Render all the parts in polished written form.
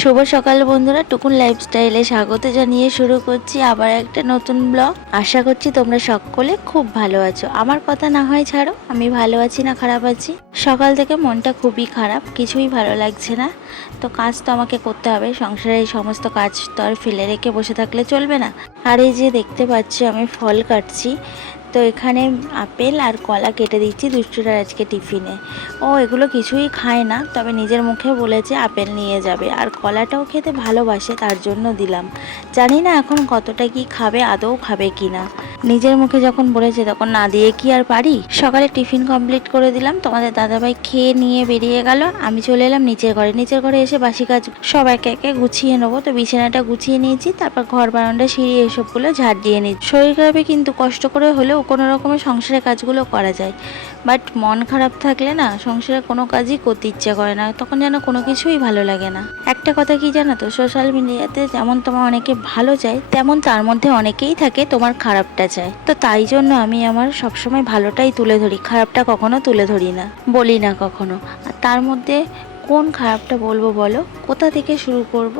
শুভ সকাল বন্ধুরা, টুকুন লাইফস্টাইলে স্বাগত জানিয়ে শুরু করছি আবার একটা নতুন ব্লগ। আশা করছি তোমরা সকলে খুব ভালো আছো। আমার কথা না হয় ছাড়ো, আমি ভালো আছি না খারাপ আছি। সকাল থেকে মনটা খুবই খারাপ, কিছুই ভালো লাগছে না। তো কাজ তো আমাকে করতে হবে, সংসারের এই সমস্ত কাজ তো আর ফেলে রেখে বসে থাকলে চলবে না। আর এই যে দেখতে পাচ্ছি আমি ফল কাটছি, তো এখানে আপেল আর কলা কেটে দিচ্ছি দুষ্টুটার আজকে টিফিনে। ও এগুলো কিছুই খায় না, তবে নিজের মুখে বলেছে আপেল নিয়ে যাবে, আর কলাটাও খেতে ভালোবাসে, তার জন্য দিলাম। জানি না এখন কতটা কি খাবে, আদৌ খাবে কি না। নিজের মুখে যখন বলেছে তখন না দিয়ে কি আর পারি। সকালে টিফিন কমপ্লিট করে দিলাম, তোমাদের দাদাভাই খেয়ে নিয়ে বেরিয়ে গেল। আমি চলে এলাম নিচের ঘরে। নিচের ঘরে এসে বাসি কাজ সব একে একে গুছিয়ে নেবো। তো বিছানাটা গুছিয়ে নিয়েছি, তারপর ঘর বারান্দা সিঁড়ি এসবগুলো ঝাড় দিয়ে নিচ্ছি। শরীর খারাপে কিন্তু কষ্ট করে হলেও কোনো রকমের সংসারের কাজগুলো করা যায়, বাট মন খারাপ থাকলে না সংসারে কোনো কাজই করতে ইচ্ছে করে না, তখন যেন কোনো কিছুই ভালো লাগে না। একটা কথা কি জানো তো, সোশ্যাল মিডিয়াতে যেমন তোমার অনেকে ভালো চায়, তেমন তার মধ্যে অনেকেই থাকে তোমার খারাপটা চায়। তো তাই জন্য আমি আমার সবসময় ভালোটাই তুলে ধরি, খারাপটা কখনো তুলে ধরি না, বলি না কখনো। আর তার মধ্যে কোন খারাপটা বলবো বলো, কোথা থেকে শুরু করব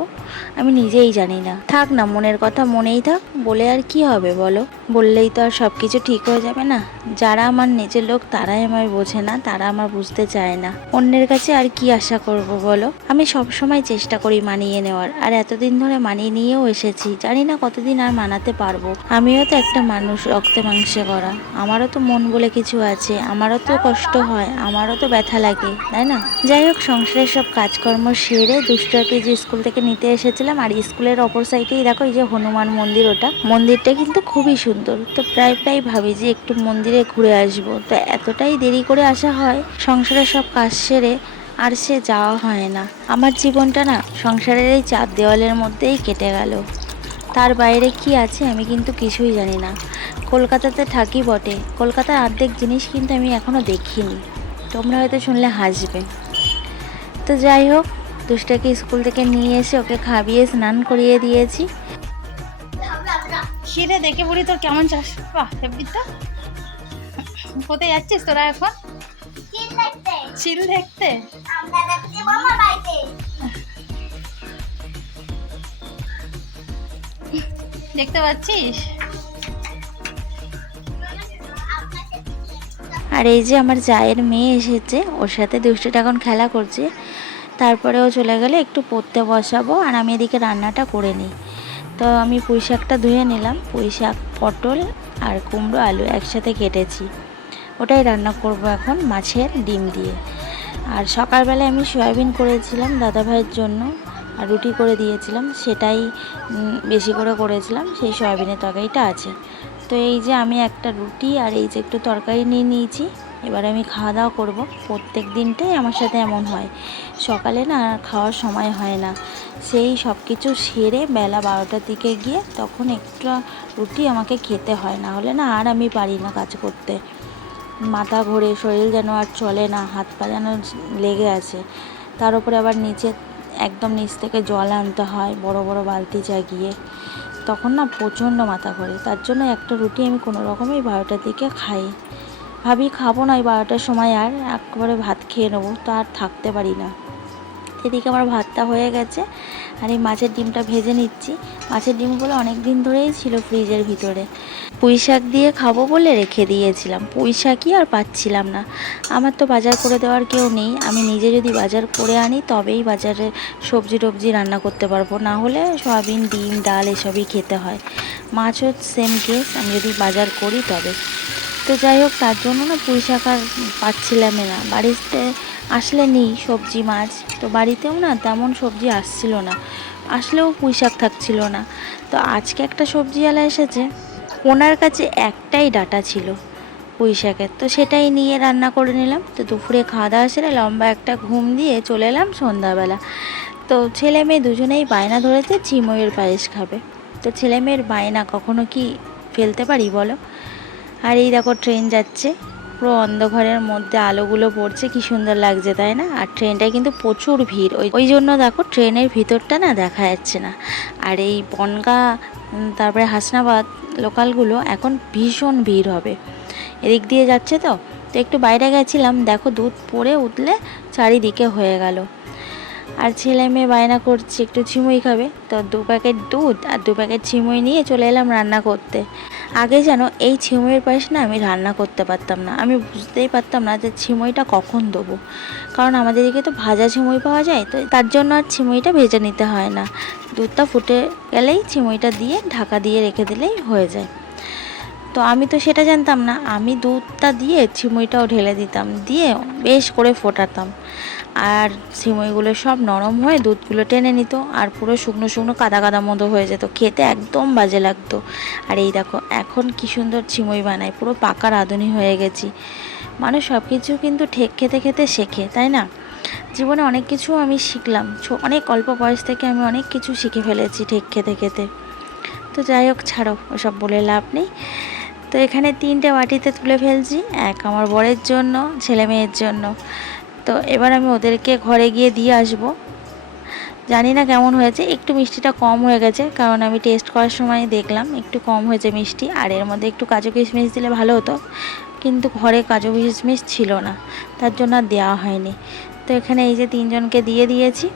আমি নিজেই জানি না। থাক না, মনের কথা মনেই থাক, বলে আর কি হবে বলো। বললেই তো আর সব কিছু ঠিক হয়ে যাবে না। যারা আমার নিজের লোক তারাই আমায় বোঝে না, তারা আমার বুঝতে চায় না। অন্যের কাছে আর কি আশা করব বলো। আমি সব সময় চেষ্টা করি মানিয়ে নেওয়ার, আর এতদিন ধরে মানিয়ে নিয়েও এসেছি। জানি না কতদিন আর মানাতে পারবো। আমিও তো একটা মানুষ, রক্তে মাংসে করা। আমারও তো মন বলে কিছু আছে, আমারও তো কষ্ট হয়, আমারও তো ব্যথা লাগে, তাই না? যাই হোক, সংসারের সব কাজকর্ম সেরে দুষ্টুকে যে স্কুল থেকে নিতে এসেছিলাম, আর স্কুলের অপর সাইডেই দেখো এই যে হনুমান মন্দির, ওটা মন্দিরটা কিন্তু খুবই সুন্দর। তো প্রায় ভাবি যে একটু মন্দিরে ঘুরে আসবো, তো এতটাই দেরি করে আসা হয়, সংসারের সব কাজ সেরে আর সে যাওয়া হয় না। আমার জীবনটা না সংসারের এই চার দেওয়ালের মধ্যেই কেটে গেল। তার বাইরে কি আছে আমি কিন্তু কিছুই জানি না। কলকাতাতে থাকি বটে, কলকাতার অর্ধেক জিনিস কিন্তু আমি এখনো দেখিনি। তোমরা হয়তো শুনলে হাসবে। তো যাই হোক, দুষ্টাকে স্কুল থেকে নিয়ে এসে ওকে খাবিয়ে স্নান করিয়ে দিয়েছি। খিদে দেখে বলি তোর কেমন চাষ, বাহ হেব্বি তো। কোথায় যাচ্ছিস তোরা এখন? চিল দেখতে। দেখতে পাচ্ছিস? আর এই যে আমার জায়ের মেয়ে এসেছে, ওর সাথে দুষ্টুটা এখন খেলা করছে। তারপরে ও চলে গেলে একটু পড়তে বসাবো, আর আমি এদিকে রান্নাটা করে নিই। তো আমি পুঁই শাকটা ধুয়ে নিলাম। পুঁই শাক, পটল আর কুমড়ো আলু একসাথে কেটেছি, ওটাই রান্না করব এখন মাছের ডিম দিয়ে। আর সকালবেলায় আমি সয়াবিন করেছিলাম দাদাভাইয়ের জন্য, আর রুটি করে দিয়েছিলাম, সেটাই বেশি করে করেছিলাম, সেই সয়াবিনের তরকারিটা আছে। তো এই যে আমি একটা রুটি আর এই যে একটু তরকারি নিয়ে নিয়েছি। এবার আমি খাওয়া দাওয়া করবো। প্রত্যেক দিনটাই আমার সাথে এমন হয়, সকালে না খাওয়ার সময় হয় না। সেই সব কিছু সেরে বেলা 12টার দিকে গিয়ে তখন একটু রুটি আমাকে খেতে হয়, না হলে না আর আমি পারি না কাজ করতে। মাথা ঘোরে, শরীর যেন আর চলে না, হাত পা যেন লেগে আছে। তার উপরে আবার নিচে একদম নিচ থেকে জল আনতে হয় বড় বড় বালতি জাগিয়ে, তখন না প্রচণ্ড মাথা ঘোরে। তার জন্য একটা রুটি আমি কোনো রকমই 12টার দিকে খাই। ভাবি খাবো না ওই 12টার সময়, আর একবারে ভাত খেয়ে নেবো, তো আর থাকতে পারি না। এদিকে আমার ভাতটা হয়ে গেছে, আর এই মাছের ডিমটা ভেজে নিচ্ছি। মাছের ডিমগুলো অনেক দিন ধরেই ছিল ফ্রিজের ভিতরে, পুঁই শাক দিয়ে খাবো বলে রেখে দিয়েছিলাম। পুঁই শাকই আর পাচ্ছিলাম না। আমার তো বাজার করে দেওয়ার কেউ নেই, আমি নিজে যদি বাজার করে আনি তবেই বাজারে সবজি টবজি রান্না করতে পারবো, না হলে সয়াবিন, ডিম, ডাল এসবই খেতে হয়। মাছও সেম কেস, আমি যদি বাজার করি তবে। তো যাই হোক, তার জন্য না পুঁই শাক আর পাচ্ছিলামই না। বাড়িতে আসলে নেই সবজি মাছ, তো বাড়িতেও না তেমন সবজি আসছিল না, আসলেও পুঁই শাক থাকছিল না। তো আজকে একটা সবজিওয়ালা এসেছে, ওনার কাছে একটাই ডাঁটা ছিল পুঁই শাকের, তো সেটাই নিয়ে রান্না করে নিলাম। তো দুপুরে খাওয়া দাওয়া সেরে লম্বা একটা ঘুম দিয়ে চলে এলাম সন্ধ্যাবেলা। তো ছেলে মেয়ে দুজনেই বায়না ধরেছে চিমইয়ের পায়েস খাবে। তো ছেলে মেয়ের বায়না কখনো কি ফেলতে পারি বলো। আর এই দেখো ট্রেন যাচ্ছে, পুরো অন্ধকারের মধ্যে আলোগুলো পড়ছে, কি সুন্দর লাগছে তাই না? আর ট্রেনটায় কিন্তু প্রচুর ভিড়, ওই জন্য দেখো ট্রেনের ভিতরটা না দেখা যাচ্ছে না। আর এই বনগাঁ তারপরে হাসনাবাদ লোকালগুলো এখন ভীষণ ভিড় হবে, এদিক দিয়ে যাচ্ছে। তো একটু বাইরে গেছিলাম, দেখো দুধ পড়ে উঠলে চারিদিকে হয়ে গেল। আর ছেলে মেয়ে বায়না করছে একটু ছিমুই খাবে, তো 2 প্যাকেট দুধ আর 2 প্যাকেট ছিমুই নিয়ে চলে এলাম রান্না করতে। আগে যেন এই ছিমুইয়ের পায়েস না আমি রান্না করতে পারতাম না, আমি বুঝতেই পারতাম না যে ছিমুইটা কখন দেবো, কারণ আমাদের দিকে তো ভাজা ছিমুই পাওয়া যায়, তো তার জন্য আর ছিমুইটা ভেজে নিতে হয় না, দুধটা ফুটে গেলেই ছিমুইটা দিয়ে ঢাকা দিয়ে রেখে দিলেই হয়ে যায়। তো আমি তো সেটা জানতাম না, আমি দুধটা দিয়ে ছিমুইটাও ঢেলে দিতাম, দিয়ে বেশ করে ফোটাতাম, আর সিমইগুলো সব নরম হয়ে দুধগুলো টেনে নিত, আর পুরো শুকনো শুকনো কাদা কাদা মতো হয়ে যেত, খেতে একদম বাজে লাগতো। আর এই দেখো এখন কি সুন্দর সিমই বানায়, পুরো পাকা রাঁধুনি হয়ে গেছি। মানুষ সব কিছু কিন্তু ঠেক খেতে খেতে শেখে, তাই না? জীবনে অনেক কিছু আমি শিখলাম, অনেক অল্প বয়স থেকে আমি অনেক কিছু শিখে ফেলেছি ঠেক খেতে খেতে। তো যাই হোক, ছাড়ো, ওসব বলে লাভ নেই। তো এখানে 3টে বাটিতে তুলে ফেলছি, এক আমার বরের জন্য, ছেলে মেয়ের জন্য। তো এবার আমি ওদেরকে ঘরে গিয়ে দিয়ে আসবো। জানি না কেমন হয়েছে, একটু মিষ্টিটা কম হয়ে গেছে, কারণ আমি টেস্ট করার সময় দেখলাম একটু কম হয়েছে মিষ্টি, আর এর মধ্যে একটু কাজু কিশমিশ দিলে ভালো হতো, কিন্তু ঘরে কাজু কিশমিশ ছিল না, তার জন্য আর দেওয়া হয়নি। তো এখানে এই যে 3জনকে দিয়ে দিয়েছি।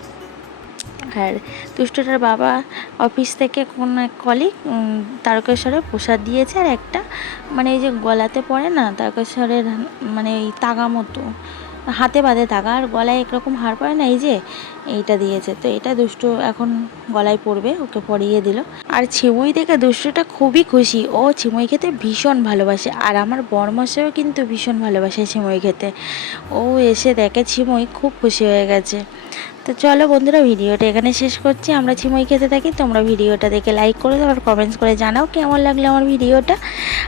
আর দুষ্টটার বাবা অফিস থেকে কোন এক কলিগ তারকেশ্বরে প্রসাদ দিয়েছে, আর একটা মানে এই যে গলাতে পড়ে না তারকেশ্বরের, মানে এই তাগা মতো হাতে বাঁধে তাগা, আর গলায় একরকম হার পড়ে না, এই যে এইটা দিয়েছে। তো এটা দুষ্টু এখন গলায় পড়বে, ওকে পরিয়ে দিল। আর ছিমুই দেখে দুষ্টুটা খুবই খুশি, ও ছিমুই খেতে ভীষণ ভালোবাসে, আর আমার বরমশাইও কিন্তু ভীষণ ভালোবাসে ছিমুই খেতে। ও এসে দেখে ছিমুই, খুব খুশি হয়ে গেছে। তো চলো বন্ধুরা, ভিডিওটা এখানে শেষ করছি। আমরা ছিমুই খেতে থাকি, তোমরা ভিডিওটা দেখে লাইক করে দাও আর কমেন্টস করে জানাও কেমন লাগলো আমার ভিডিওটা,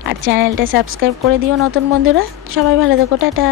আর চ্যানেলটা সাবস্ক্রাইব করে দিও নতুন বন্ধুরা। সবাই ভালো থেকো, টাটা।